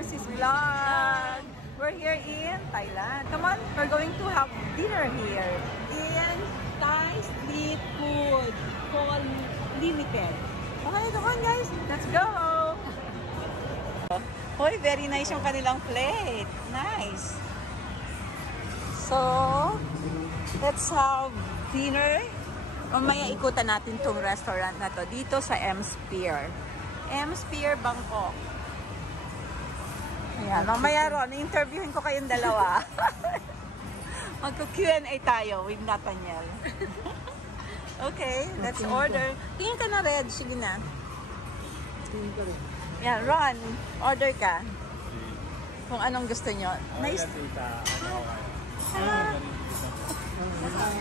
overseas vlog. We're here in Thailand. Come on, we're going to have dinner here in Thai street food called Limited. Okay, come on guys, let's go! Hoy, very nice yung kanilang plate. Nice. So, let's have dinner. Mamaya ikutan natin tong restaurant na to dito sa M-Sphere. M-Sphere, Bangkok. Ayan, mamaya Ron, interviewin ko kayong dalawa. Magko-Q&A tayo with Nathaniel. Okay, let's order. Tingin ka na, Red. Sige na. Tingin ka rin. Yan, Ron, order ka. Kung anong gusto nyo. Nice.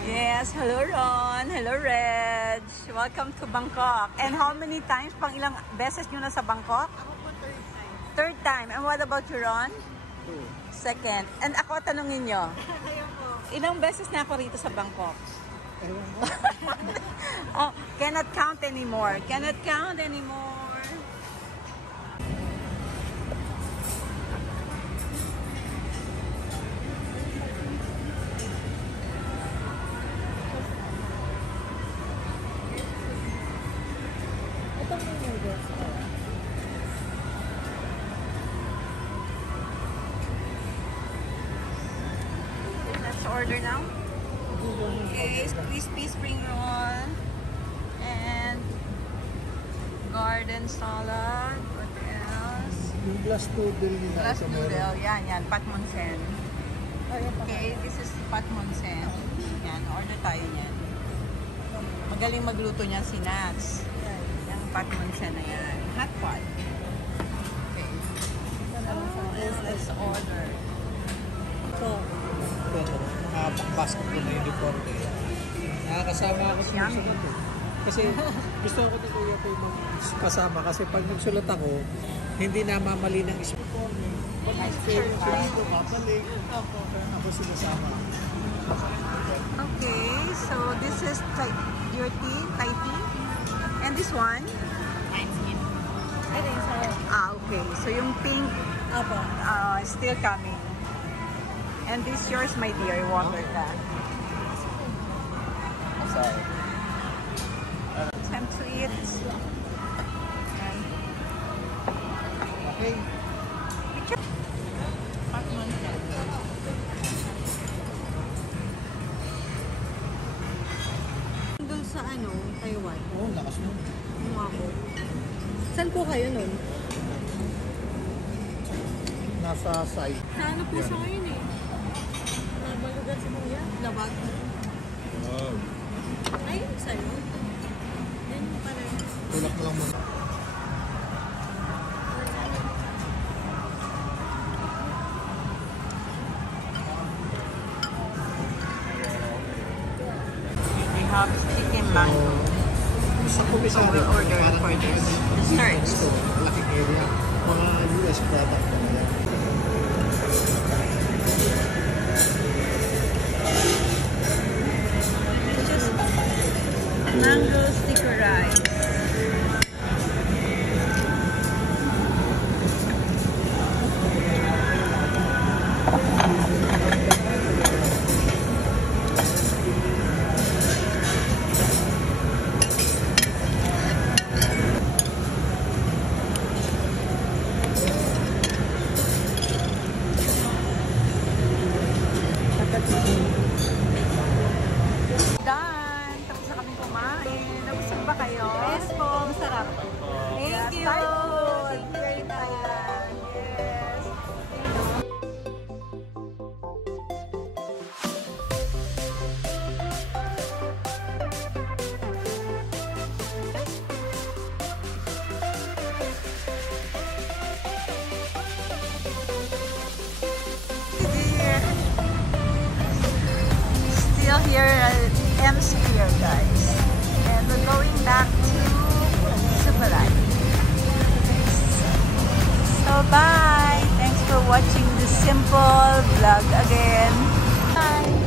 Yes, hello Ron. Hello Reg. Welcome to Bangkok. And how many times, pang ilang beses nyo na sa Bangkok? Ako po Third time. And what about you, Ron? 2. Second. And ako, tanungin nyo. Ilang beses na ako rito sa Bangkok? Ewan mo. Oh, cannot count anymore. Cannot count anymore. Let's order now. Okay, crispy spring roll and garden salad. What else? Yung glass noodle nila. Glass noodle. Yan. Patmonsen. Okay, this is Patmonsen. Yan, order tayo niyan. Magaling magluto niya si Nats. Yung Patmonsen na yan. Hot pot. Okay. Let's order. So, nakapakbasket ko na yung deporte. Nakakasama ako sa sulat ko. Kasi gusto ko na kuya po kasama kasi pag nagsulat ako, hindi na mamali ng isip ko. Pag nag-fail ko, mapalik. Ako sinasama. okay, so this is your tea, Thai tea. And this one? Okay. So yung pink, still coming. And this yours, my dear, water ka. Sorry. Time to eat. Okay. Doon sa Taiwan. Oo, lakas mo. Ako. Saan po kayo nun? Nasa side. Sa ano po siya ngayon eh? Malugar si Kuya? Labag. Wow. Ayun sa'yo. Yan yung pala. Tulak mo lang muna. We have chicken mango. Gusto ko bisa So we order for this. Desserts. Ito, malaking area. Mga US product na yan. Mango sticker rice. Done! Tapos na kami kumain. Nabusog ba kayo? Yes po, masarap. Thank you! Thank you, Thailand. Yes. Still here at M-Sphere, guys. And we're going back to Suparai. So bye! Thanks for watching this simple vlog again. Bye!